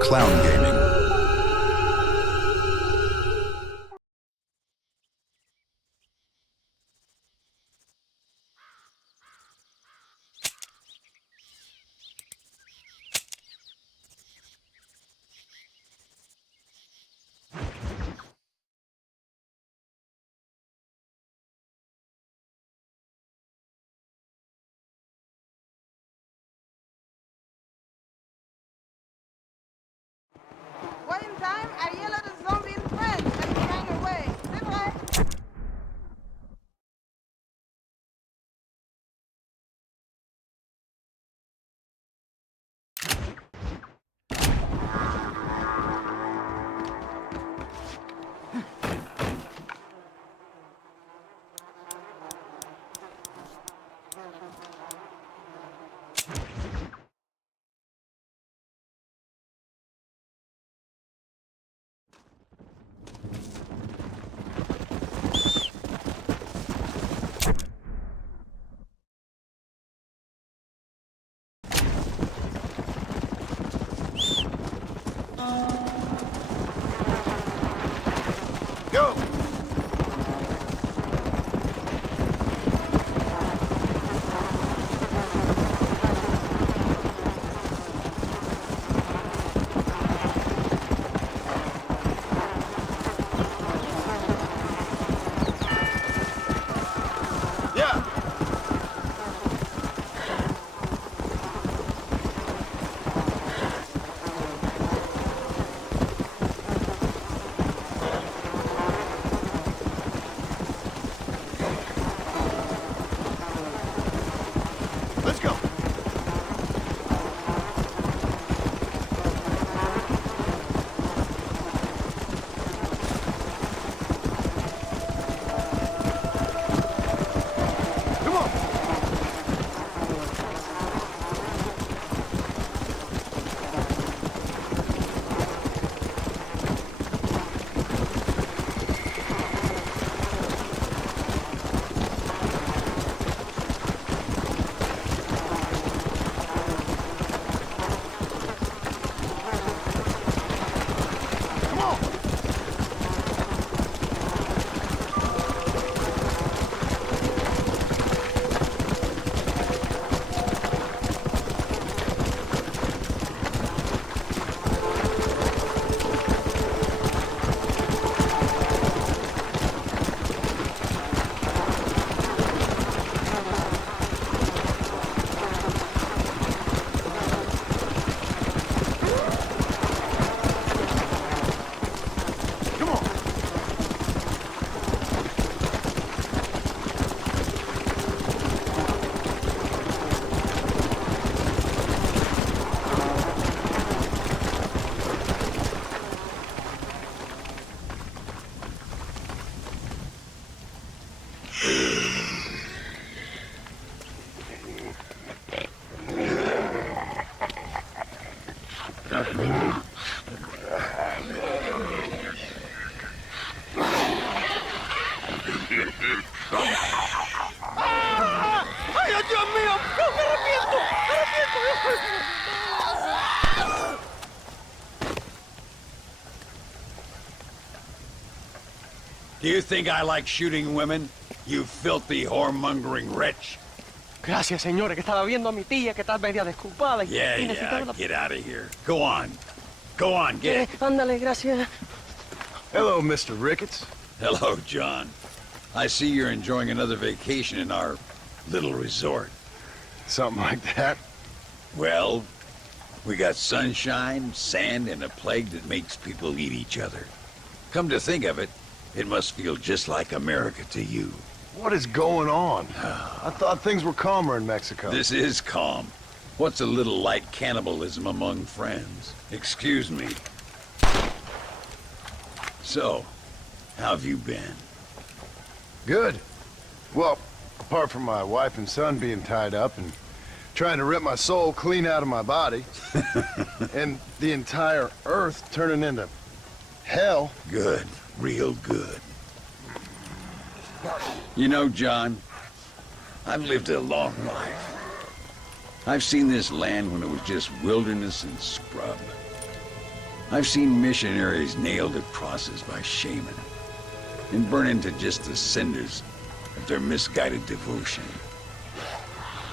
Clown gaming. One time, I yelled at a zombie in French and he ran away. C'est vrai? Go! Yeah! Let's go! Come on! Come on! Come on! ¡Ay, Dios mío! ¡No, me arrepiento! ¡Me arrepiento! Do you think I like shooting women? You filthy whoremongering wretch. Gracias, señores, que estaba viendo a mi tía que está media desculpada y Yeah, necesitaba la... get out of here. Go on. Go on, get it. Ándale, gracias. Hello, Mr. Ricketts. Hello, John. I see you're enjoying another vacation in our little resort. Something like that. Well, we got sunshine, sand, and a plague that makes people eat each other. Come to think of it, it must feel just like America to you. What is going on? I thought things were calmer in Mexico. This is calm. What's a little light cannibalism among friends? Excuse me. So, how have you been? Good. Well, apart from my wife and son being tied up and trying to rip my soul clean out of my body, and the entire Earth turning into hell. Good. Real good. You know, John, I've lived a long life. I've seen this land when it was just wilderness and scrub. I've seen missionaries nailed to crosses by shaman and burn into just the cinders of their misguided devotion.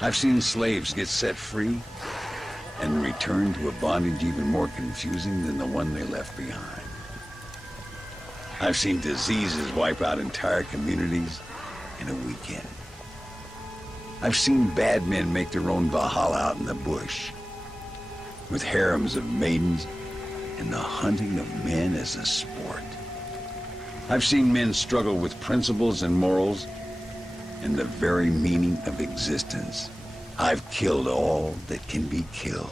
I've seen slaves get set free and return to a bondage even more confusing than the one they left behind. I've seen diseases wipe out entire communities in a weekend. I've seen bad men make their own Valhalla out in the bush, with harems of maidens and the hunting of men as a sport. I've seen men struggle with principles and morals and the very meaning of existence. I've killed all that can be killed.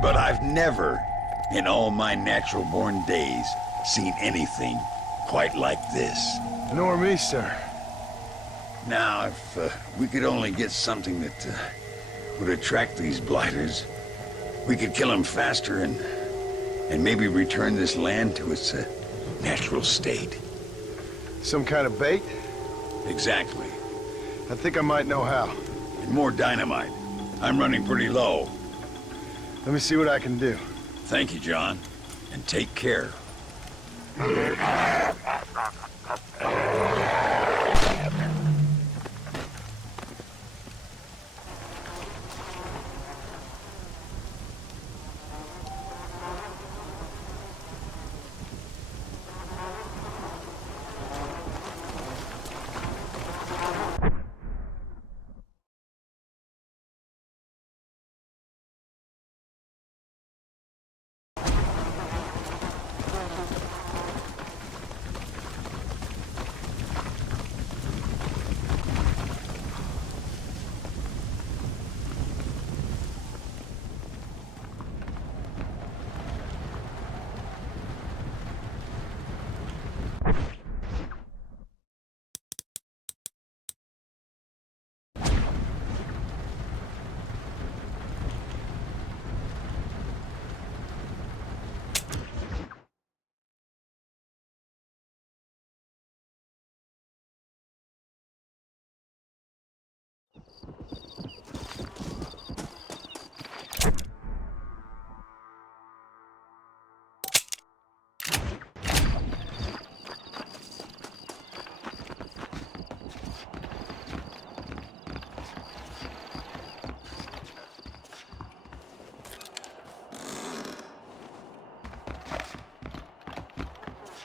But I've never, in all my natural-born days, seen anything quite like this. Nor me, sir. Now, if we could only get something that would attract these blighters, we could kill them faster and maybe return this land to its natural state. Some kind of bait? Exactly. I think I might know how. And more dynamite. I'm running pretty low. Let me see what I can do. Thank you, John. And take care.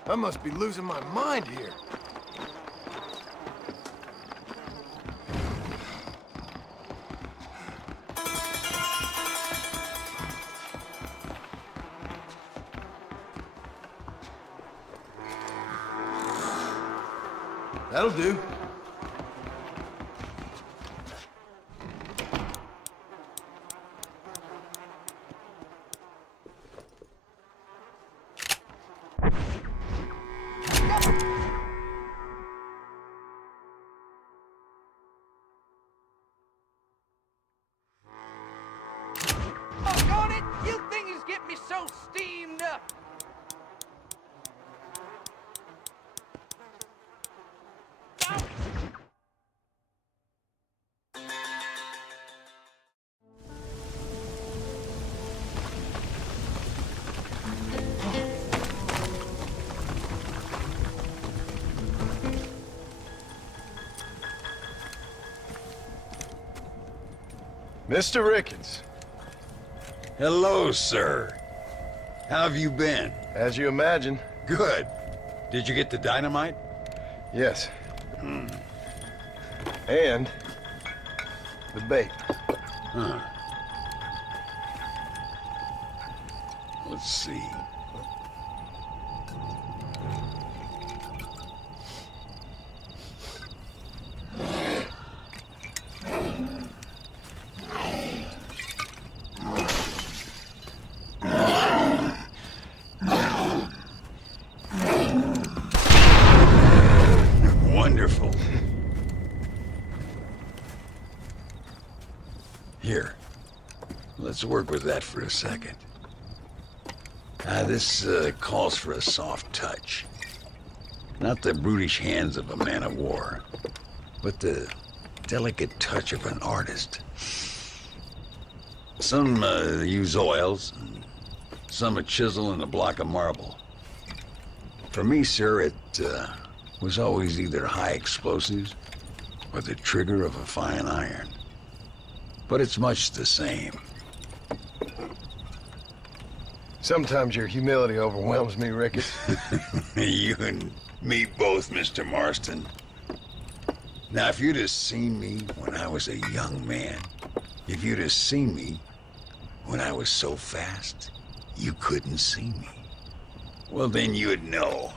I must be losing my mind here. That'll do. Doggone it! You things get me so steamed up! Mr. Rickens, Hello, sir. How have you been? as you imagine, Good. Did you get the dynamite? yes. And the bait. Huh. Let's see. Wonderful. Here, let's work with that for a second. This calls for a soft touch. Not the brutish hands of a man of war, but the delicate touch of an artist. Some use oils, some a chisel and a block of marble. For me, sir, it was always either high explosives or the trigger of a fine iron. But it's much the same. Sometimes your humility overwhelms me, Ricketts. You and me both, Mr. Marston. Now, if you'd have seen me when I was a young man, if you'd have seen me when I was so fast, you couldn't see me. Well, then you'd know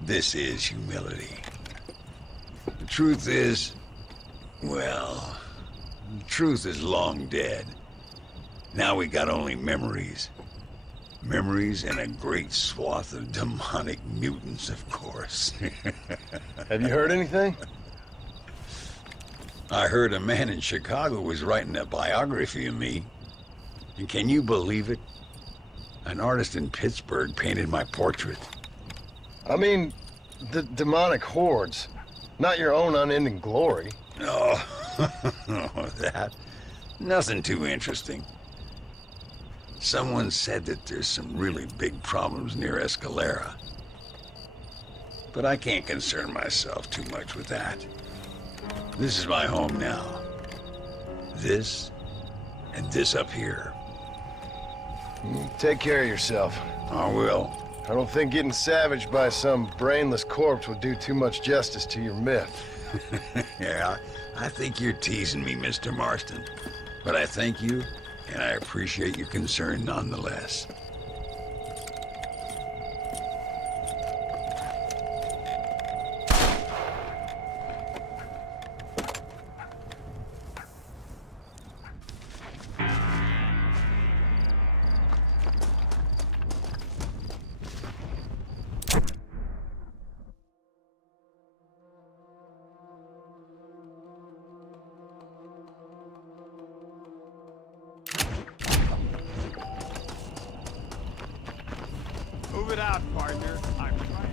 this is humility. The truth is, well, the truth is long dead. Now we got only memories. Memories and a great swath of demonic mutants, of course. Have you heard anything? I heard a man in Chicago was writing a biography of me. And can you believe it? An artist in Pittsburgh painted my portrait. I mean, the demonic hordes, not your own unending glory. Oh, that. Nothing too interesting. Someone said that there's some really big problems near Escalera. But I can't concern myself too much with that. This is my home now. This, and this up here. Take care of yourself. I will. I don't think getting savaged by some brainless corpse would do too much justice to your myth. Yeah, I think you're teasing me, Mr. Marston. But I thank you, and I appreciate your concern nonetheless. Move it out, partner. I'm trying.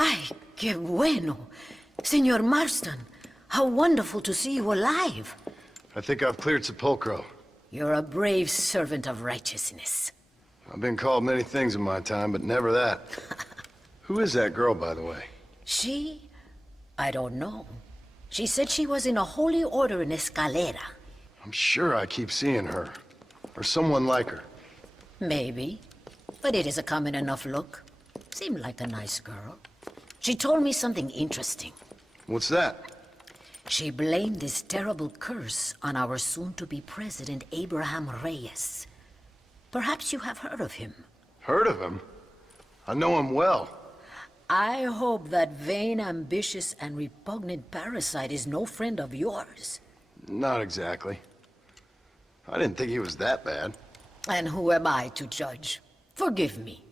Ay, qué bueno. Senor Marston, how wonderful to see you alive. I think I've cleared Sepulcro. You're a brave servant of righteousness. I've been called many things in my time, but never that. Who is that girl, by the way? She? I don't know. She said she was in a holy order in Escalera. I'm sure I keep seeing her. Or someone like her. Maybe. But it is a common enough look. Seemed like a nice girl. She told me something interesting. What's that? She blamed this terrible curse on our soon-to-be president, Abraham Reyes. Perhaps you have heard of him. Heard of him? I know him well. I hope that vain, ambitious, and repugnant parasite is no friend of yours. Not exactly. I didn't think he was that bad. And who am I to judge? Forgive me.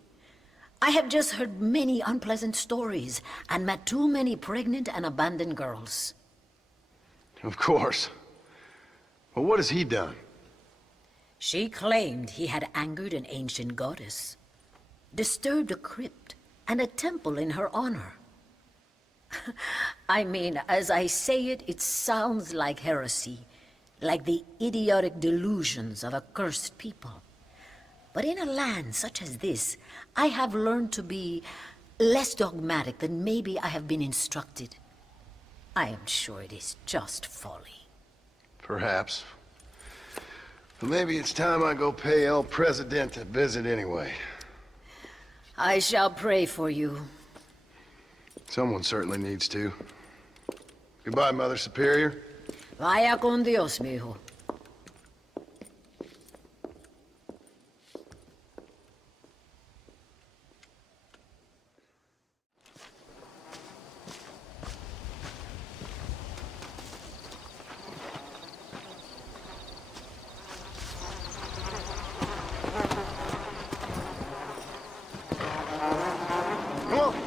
I have just heard many unpleasant stories and met too many pregnant and abandoned girls. Of course. But what has he done? She claimed he had angered an ancient goddess, disturbed a crypt and a temple in her honor. I mean, as I say it, it sounds like heresy, like the idiotic delusions of a cursed people. But in a land such as this, I have learned to be less dogmatic than maybe I have been instructed. I am sure it is just folly. Perhaps. But maybe it's time I go pay El Presidente a visit anyway. I shall pray for you. Someone certainly needs to. Goodbye, Mother Superior. Vaya con Dios, mijo. Come on.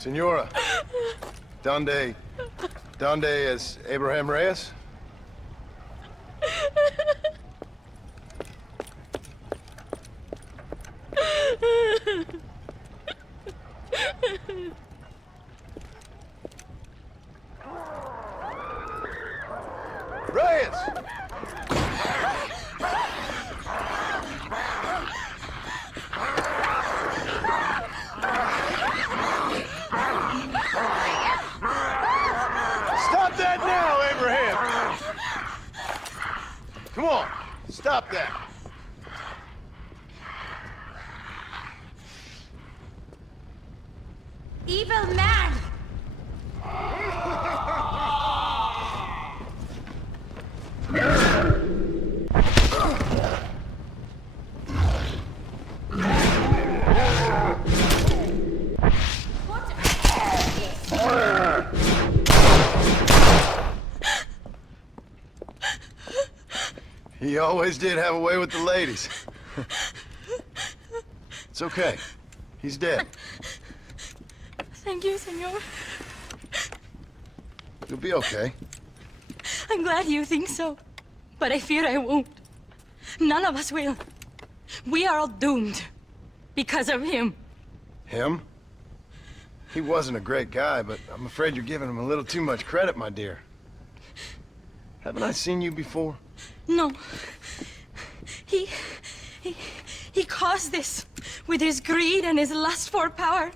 Senora. Donde es Abraham Reyes? Reyes! Stop that now, Abraham! Come on, stop that. Evil man! He always did have a way with the ladies. It's okay. He's dead. Thank you, senor. You'll be okay. I'm glad you think so. But I fear I won't. None of us will. We are all doomed. Because of him. Him? He wasn't a great guy, but I'm afraid you're giving him a little too much credit, my dear. Haven't I seen you before? No. He caused this with his greed and his lust for power.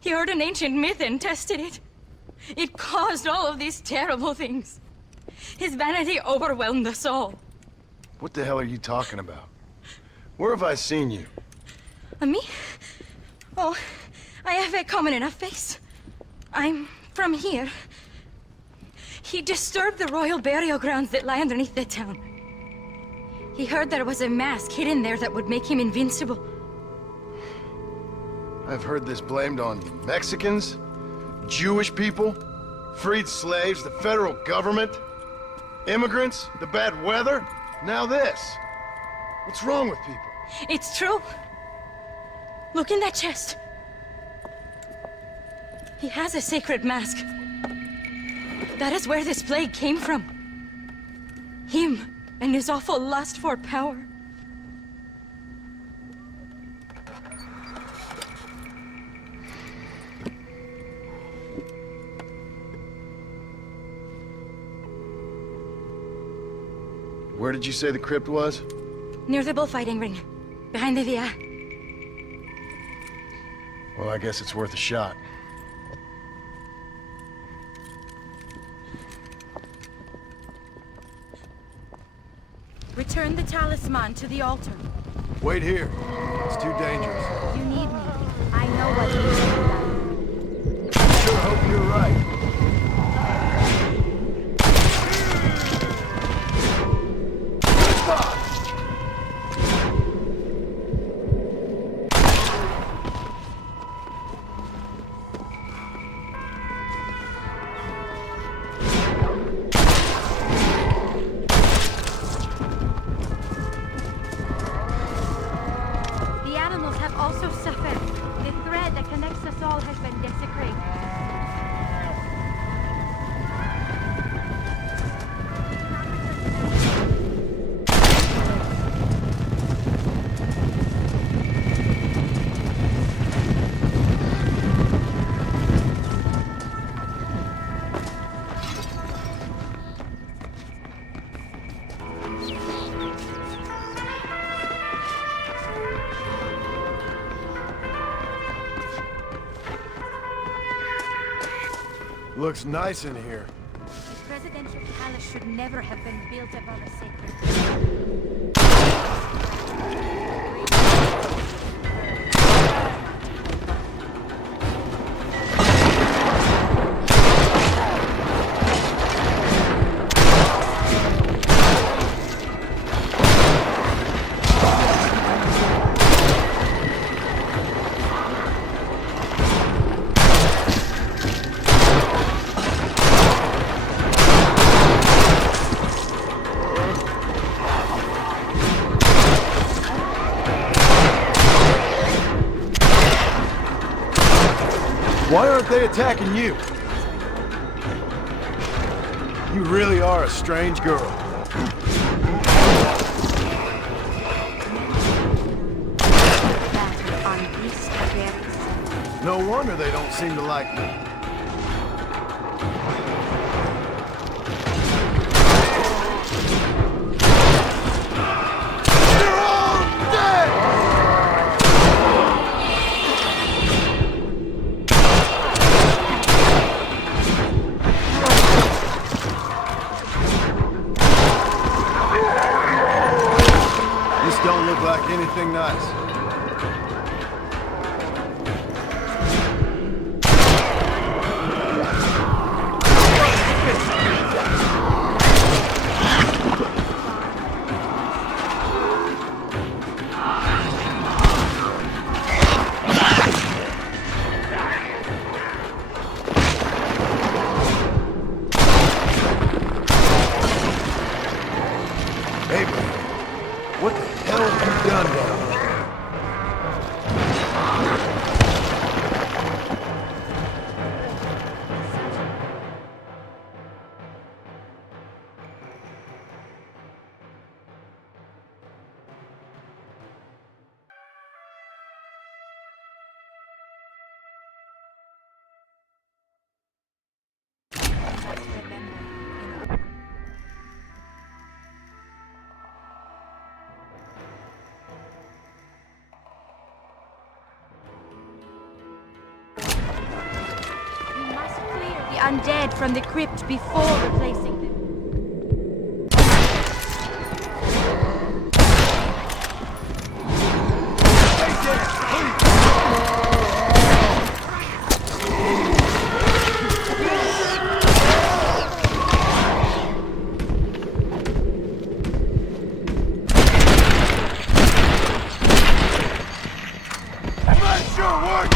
He heard an ancient myth and tested it. It caused all of these terrible things. His vanity overwhelmed us all. What the hell are you talking about? Where have I seen you? Me? Oh, I have a common enough face. I'm from here. He disturbed the royal burial grounds that lie underneath the town. He heard there was a mask hidden there that would make him invincible. I've heard this blamed on Mexicans, Jewish people, freed slaves, the federal government, immigrants, the bad weather, now this. What's wrong with people? It's true. Look in that chest. He has a sacred mask. That is where this plague came from. Him and his awful lust for power. Where did you say the crypt was? Near the bullfighting ring. Behind the villa. Well, I guess it's worth a shot. Return the talisman to the altar. Wait here. It's too dangerous. You need me. I know what you need. Sure hope you're right. The animals have also suffered. The thread that connects us all has been desecrated. Looks nice in here. The presidential palace should never have been built above a sacred. aren't they attacking you? You really are a strange girl. No wonder they don't seem to like me. They're all dead! This don't look like anything nice. What the hell have you done down there? Undead from the crypt before replacing them. I'm not sure what.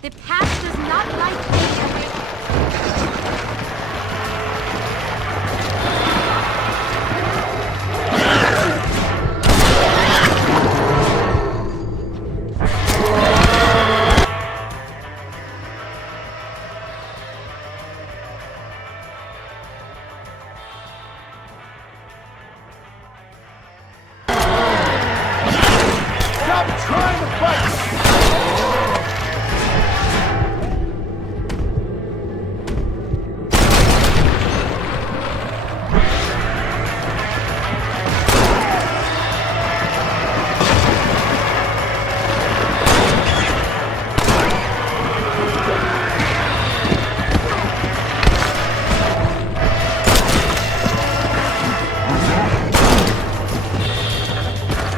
The past does not like me. Stop trying to fight!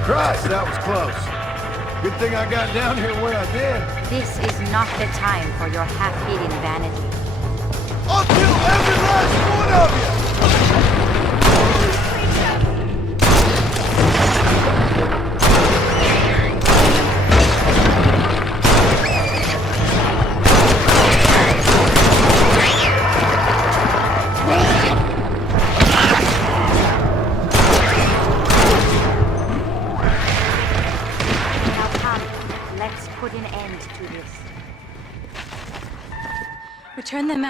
Christ, that was close. Good thing I got down here when I did. This is not the time for your half-eaten vanity. I'll kill every last one of you!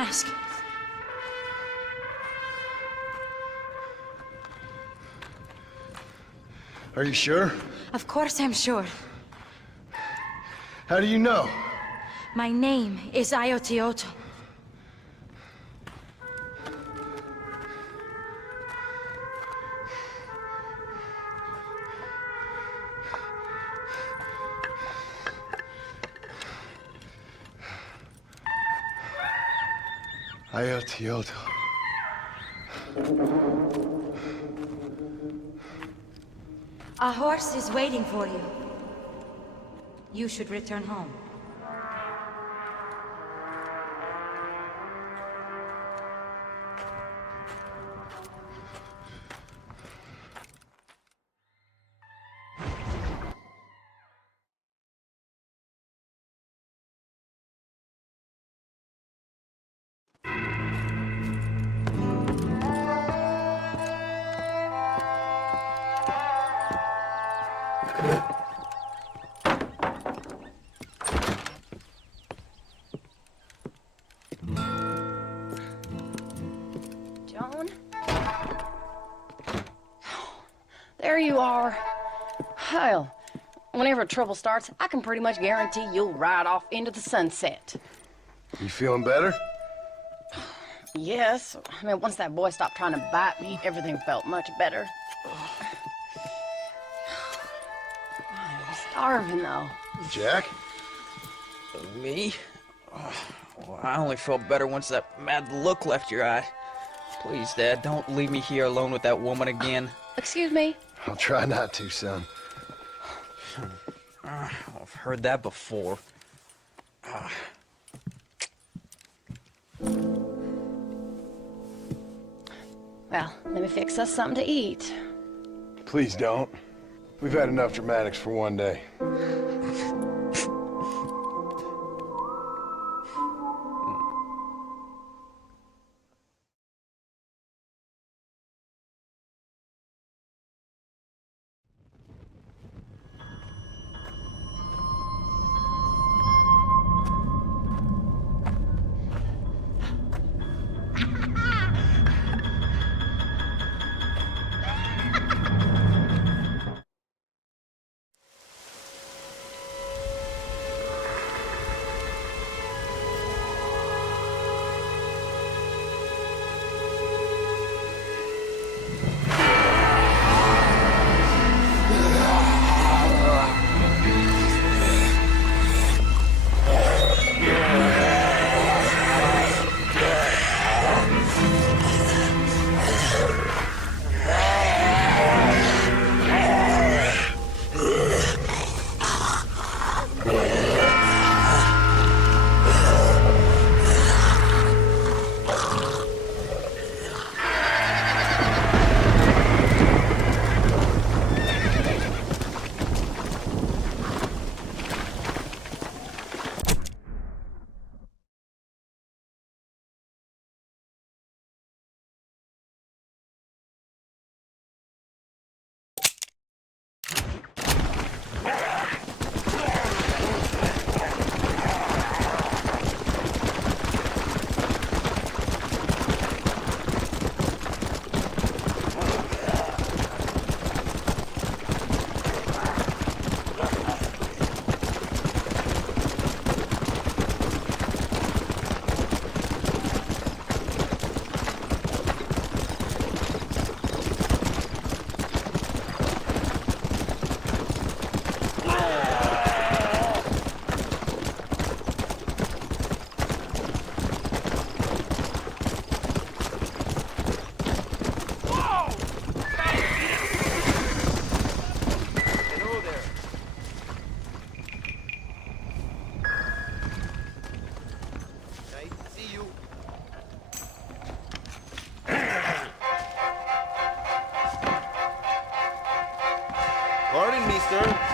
mask. Are you sure? Of course I'm sure. How do you know? My name is Ayotioto. Ayotioto. A horse is waiting for you. You should return home. Joan? There you are. Hell, whenever trouble starts, I can pretty much guarantee you'll ride off into the sunset. You feeling better? Yes. I mean, once that boy stopped trying to bite me, everything felt much better. I'm starving, though. Jack? Me? Oh, well, I only felt better once that mad look left your eye. Please, Dad, don't leave me here alone with that woman again. Excuse me? I'll try not to, son. I've heard that before. Well, let me fix us something to eat. Please don't. We've had enough dramatics for one day. Pardon me, sir.